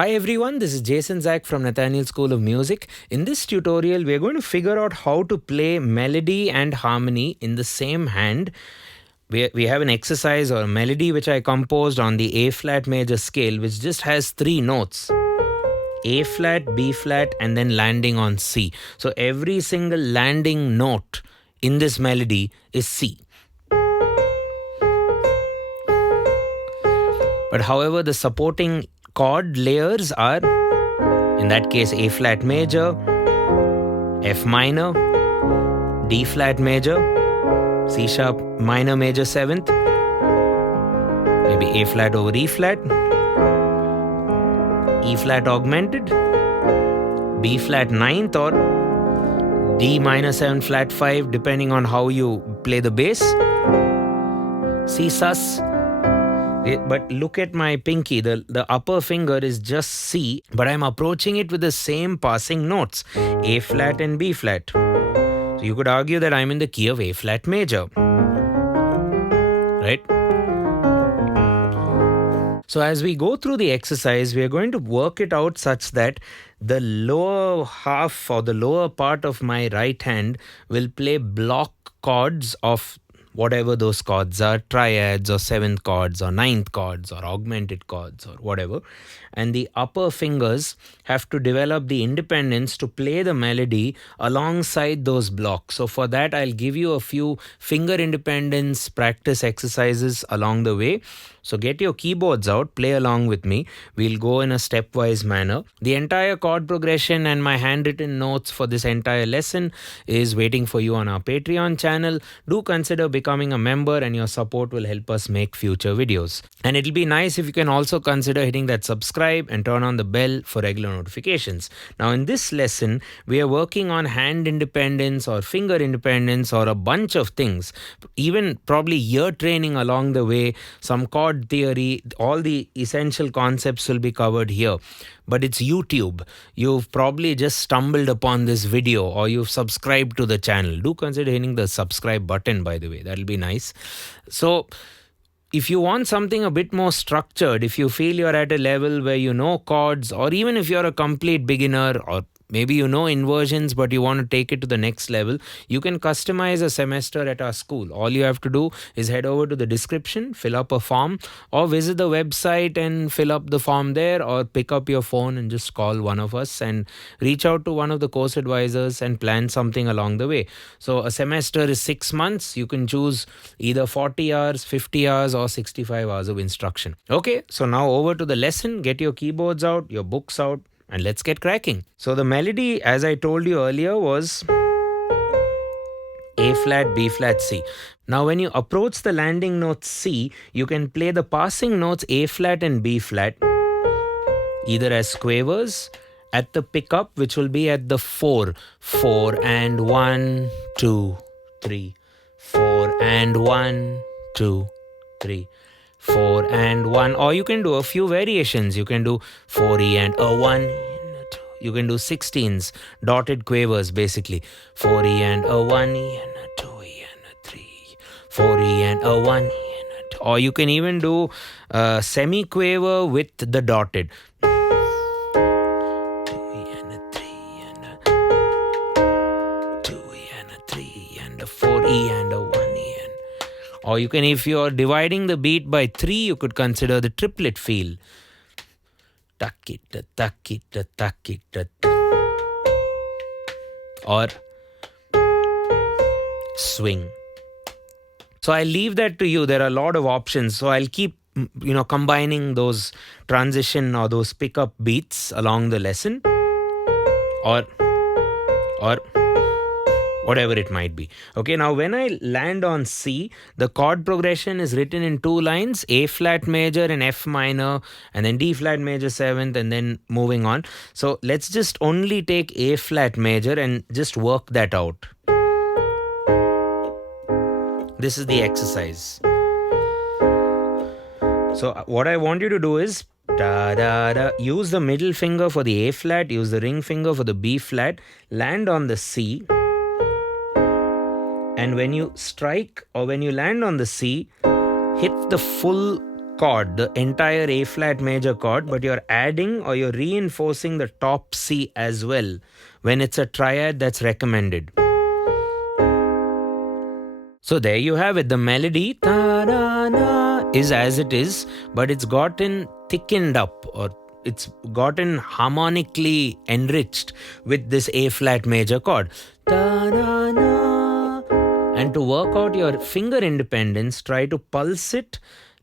Hi everyone, this is Jason Zach from Nathaniel School of Music. In this tutorial, we're going to figure out how to play melody and harmony in the same hand. We have an exercise or a melody which I composed on the A flat major scale, which just has 3 notes. A flat, B flat, and then landing on C. So every single landing note in this melody is C. But however, the supporting chord layers are, in that case, A flat major, F minor, D flat major, C sharp minor major 7th, maybe A flat over E flat, E flat augmented, B flat 9th, or D minor 7 flat 5, depending on how you play the bass, C sus. But look at my pinky, the upper finger is just C, but I'm approaching it with the same passing notes, A flat and B flat. So you could argue that I'm in the key of A flat major, right? So as we go through the exercise, we are going to work it out such that the lower half or the lower part of my right hand will play block chords of whatever those chords are, triads or 7th chords or 9th chords or augmented chords or whatever. And the upper fingers have to develop the independence to play the melody alongside those blocks. So for that, I'll give you a few finger independence practice exercises along the way. So get your keyboards out, play along with me. We'll go in a stepwise manner. The entire chord progression and my handwritten notes for this entire lesson is waiting for you on our Patreon channel. Do consider becoming a member, and your support will help us make future videos. And it'll be nice if you can also consider hitting that subscribe and turn on the bell for regular notifications. Now in this lesson, we are working on hand independence or finger independence or a bunch of things. Even probably ear training along the way, some chord theory, all the essential concepts will be covered here. But it's YouTube. You've probably just stumbled upon this video or you've subscribed to the channel. Do consider hitting the subscribe button, by the way. That'll be nice. So if you want something a bit more structured, if you feel you're at a level where you know chords, or even if you're a complete beginner, or maybe you know inversions but you want to take it to the next level, you can customize a semester at our school. All you have to do is head over to the description, fill up a form, or visit the website and fill up the form there, or pick up your phone and just call one of us and reach out to one of the course advisors and plan something along the way. So a semester is 6 months. You can choose either 40 hours, 50 hours, or 65 hours of instruction. Okay, so now over to the lesson. Get your keyboards out, your books out, and let's get cracking. So the melody, as I told you earlier, was A flat, B flat, C. Now when you approach the landing note C, you can play the passing notes A flat and B flat either as quavers at the pickup, which will be at the 4. 4 and 1, 2, 3. 4 and 1, 2, 3. 4 and 1, or you can do a few variations. You can do 4E and a 1, and a 2. You can do 16s, dotted quavers basically. 4E and a 1E and a 2E and a 3. 4E and a 1E and a 2. Or you can even do a semi-quaver with the dotted. 2E and a 3 and a 2E and a 3 and a 4E and a 1E. Or you can, if you're dividing the beat by 3, you could consider the triplet feel. Takita, takita, takita. Or swing. So I'll leave that to you. There are a lot of options. So I'll keep, combining those transition or those pickup beats along the lesson. Or whatever it might be. Okay, now when I land on C, the chord progression is written in 2 lines, A flat major and F minor, and then D flat major 7th, and then moving on. So let's just only take A flat major and just work that out. This is the exercise. So what I want you to do is da da da. Use the middle finger for the A flat, use the ring finger for the B flat, land on the C. And when you strike or when you land on the C, hit the full chord, the entire A flat major chord, but you're adding or you're reinforcing the top C as well when it's a triad that's recommended. So there you have it. The melody is as it is, but it's gotten thickened up, or it's gotten harmonically enriched with this A flat major chord. And to work out your finger independence, try to pulse it.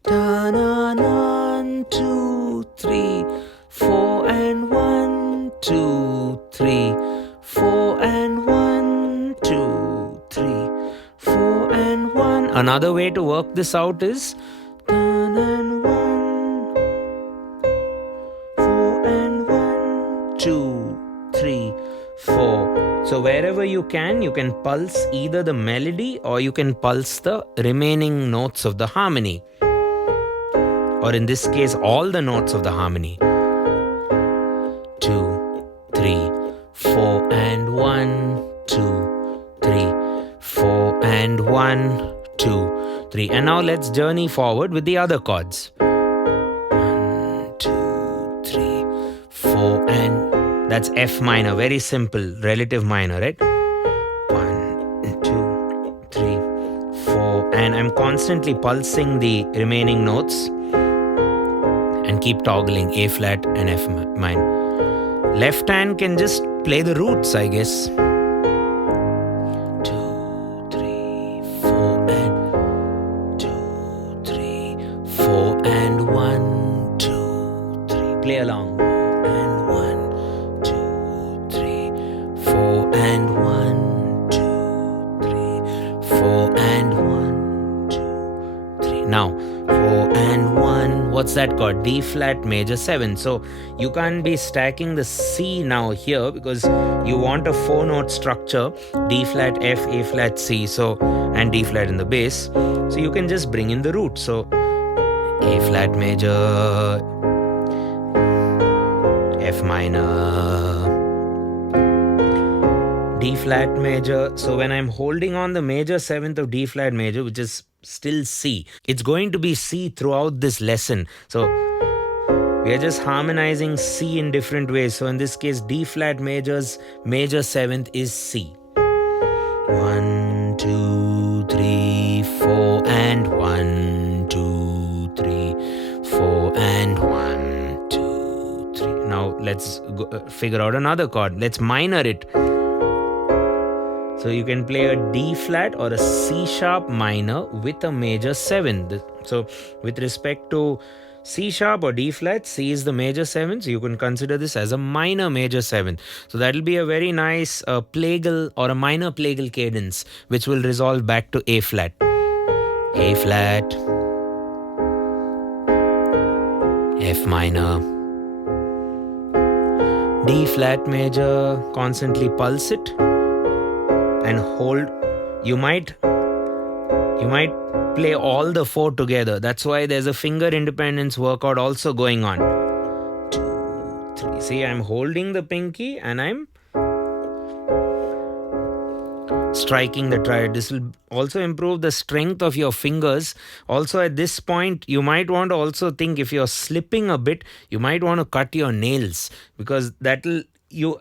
1, 2, 3, 4 and 1, 2, 3, 4 and 1, 2, 3, 4 and 1. Another way to work this out is 1 and 1, 4 and 1, 2, 3, 4. So wherever you can pulse either the melody or you can pulse the remaining notes of the harmony. Or in this case, all the notes of the harmony. 2, 3, 4 and 1, 2, 3, 4 and 1, 2, 3. And now let's journey forward with the other chords. 1, 2, 3, 4 and that's F minor, very simple, relative minor, right? 1, 2, 3, 4, and I'm constantly pulsing the remaining notes and keep toggling A flat and F minor. Left hand can just play the roots, I guess. 2, 3, 4 and 2, 3, 4 and 1, 2, 3. Play along. And 1, 2, 3, 4 and 1, 2, 3, 4 and 1, 2, 3. Now 4 and 1, what's that chord? D flat major 7. So you can't be stacking the C now here because you want a 4-note structure, D flat F, A flat C, so and D flat in the bass. So you can just bring in the root. So A flat major, F minor, D flat major. So when I'm holding on the major 7th of D flat major, which is still C, it's going to be C throughout this lesson. So we are just harmonizing C in different ways. So in this case, D flat major's major 7th is C. 1, 2, 3, 4 and 1, 2, 3, 4 and 1, 2, 3. Now let's figure out another chord. Let's minor it. So you can play a D flat or a C sharp minor with a major 7. So with respect to C sharp or D flat, C is the major 7. So you can consider this as a minor major 7. So that will be a very nice plagal or a minor plagal cadence, which will resolve back to A flat. A flat, F minor, D flat major, constantly pulse it and hold. You might play all the 4 together. That's why there's a finger independence workout also going on. 2, 3. See, I'm holding the pinky and I'm striking the triad. This will also improve the strength of your fingers. Also at this point, you might want to also think, if you're slipping a bit, you might want to cut your nails, because that'll your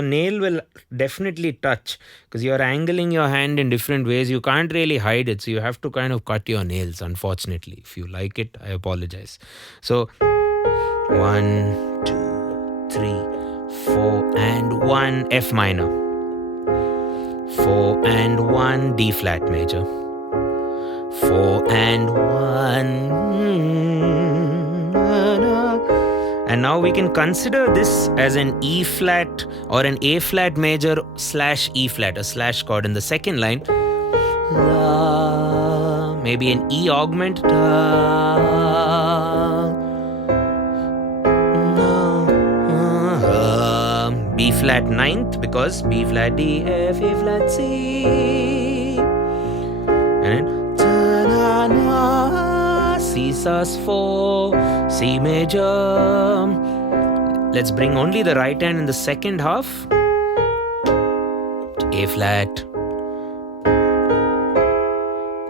nail will definitely touch, because you're angling your hand in different ways. You can't really hide it, so you have to kind of cut your nails, unfortunately. If you like it, I apologize. So 1, 2, 3, 4 and 1, F minor, 4 and 1, D flat major, 4 and 1. And now we can consider this as an E flat or an A flat major slash E flat, a slash chord in the second line. La, maybe an E augment. B flat 9th, because B flat D, F, A flat C. And C sus 4, C major. Let's bring only the right hand in the second half. A flat,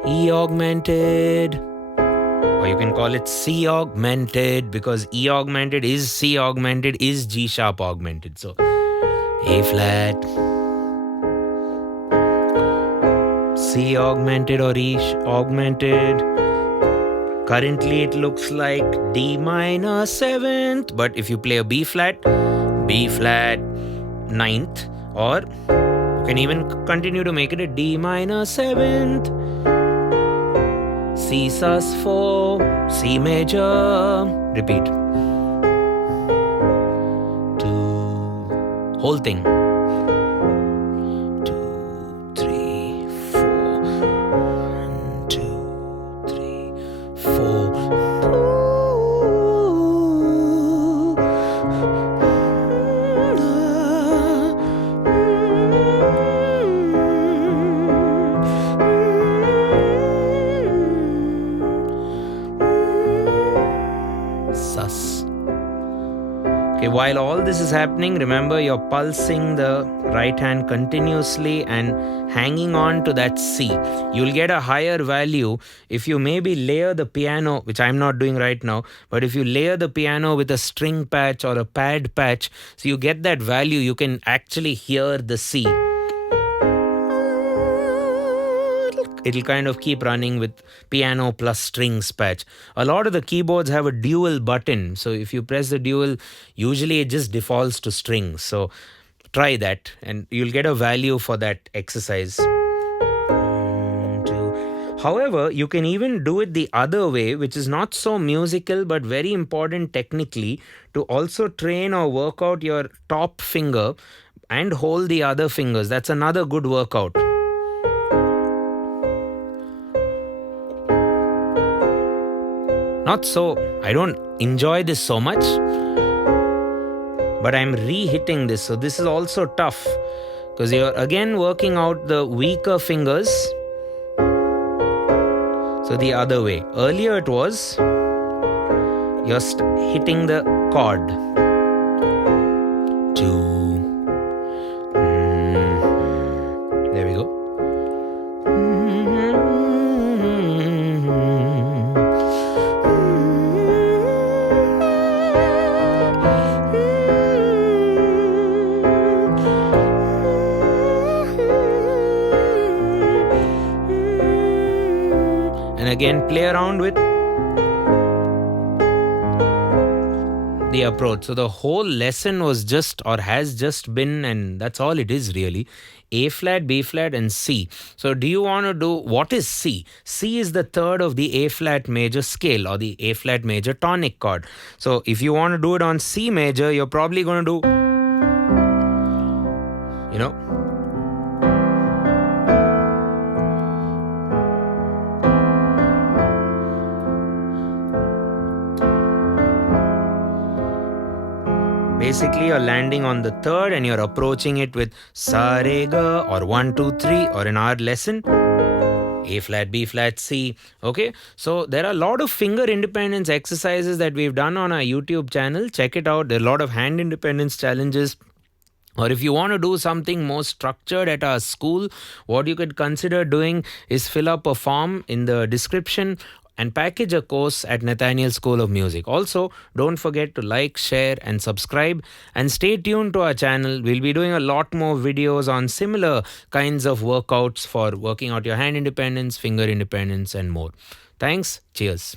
E augmented, or or you can call it C augmented, because E augmented is C augmented is G sharp augmented. So A flat, C augmented or E augmented. Currently it looks like D minor 7th, but if you play a B flat 9th, or you can even continue to make it a D minor 7th, C sus 4, C major, repeat. 2, whole thing. 2, 3, 4, 1, 2, 3, 4. Sus. Okay, while all this is happening, remember you're pulsing the right hand continuously and hanging on to that C. You'll get a higher value if you maybe layer the piano, which I'm not doing right now, but if you layer the piano with a string patch or a pad patch, so you get that value, you can actually hear the C. It'll kind of keep running with piano plus strings patch. A lot of the keyboards have a dual button. So if you press the dual, usually it just defaults to strings. So try that and you'll get a value for that exercise. However, you can even do it the other way, which is not so musical but very important technically, to also train or work out your top finger and hold the other fingers. That's another good workout. I don't enjoy this so much, but I'm re-hitting this. So this is also tough because you're again working out the weaker fingers. So the other way. Earlier it was you're hitting the chord. 2. There we go. And again, play around with the approach. So the whole lesson was just, or has just been, and that's all it is really, A flat, B flat and C. So do you want to do, what is C? C is the third of the A flat major scale or the A flat major tonic chord. So if you want to do it on C major, you're probably going to do, basically you're landing on the third and you're approaching it with sa re ga or 1 2 3, or in our lesson A flat, B flat, C. Okay, so there are a lot of finger independence exercises that we've done on our YouTube channel. Check it out. There are a lot of hand independence challenges. Or if you want to do something more structured at our school, what you could consider doing is fill up a form in the description and package a course at Nathaniel School of Music. Also, don't forget to like, share and subscribe, and stay tuned to our channel. We'll be doing a lot more videos on similar kinds of workouts for working out your hand independence, finger independence and more. Thanks. Cheers.